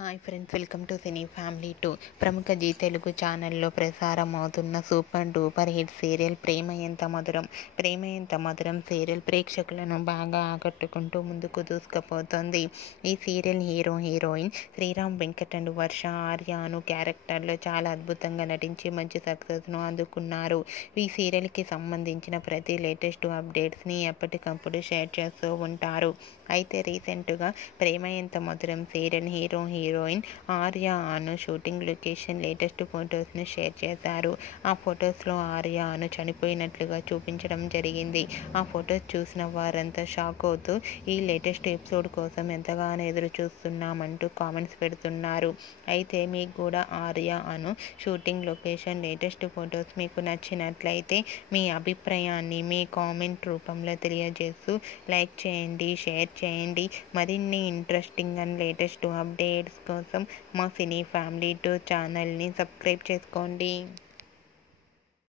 Hi friends, welcome to cine family 2. ప్రముఖ G Telugu ఛానల్లో ప్రసారం అవుతున్న సూపర్ డూపర్ హిట్ సీరియల్ ప్రేమ ఎంత మధురం. ప్రేమ ఎంత మధురం సీరియల్ ప్రేక్షకులను బాగా ఆకట్టుకుంటూ ముందుకు దూసుకుపోతోంది. ఈ serial heroine Sriram Venkat and Varsha ఆర్యను క్యారెక్టర్లో చాలా అద్భుతంగా నటించి మంచి సక్సెస్ను అందుకున్నారు. ఈ సీరియల్కి సంబంధించిన ప్రతి లేటెస్ట్ అప్డేట్స్ని ఎప్పటికప్పుడు షేర్ చేస్తూ ఉంటారు. అయితే రీసెంట్గా ప్రేమ ఎంత మధురం సీరియల్ హీరోయిన్ ఆర్య అను షూటింగ్ లొకేషన్ లేటెస్ట్ ఫొటోస్ను షేర్ చేశారు. ఆ ఫొటోస్లో ఆర్య అను చనిపోయినట్లుగా చూపించడం జరిగింది. ఆ ఫొటోస్ చూసిన వారంతా షాక్ అవుతూ ఈ లేటెస్ట్ ఎపిసోడ్ కోసం ఎంతగానో ఎదురు చూస్తున్నామంటూ కామెంట్స్ పెడుతున్నారు. అయితే మీకు కూడా ఆర్య అను షూటింగ్ లొకేషన్ లేటెస్ట్ ఫొటోస్ మీకు నచ్చినట్లయితే మీ అభిప్రాయాన్ని మీ కామెంట్ రూపంలో తెలియజేస్తూ లైక్ చేయండి, షేర్ చేయండి. మరిన్ని ఇంట్రెస్టింగ్ అండ్ లేటెస్ట్ అప్డేట్స్ కోసం మా సినీ ఫ్యామిలీ 2 ఛానల్ని సబ్స్క్రైబ్ చేసుకోండి.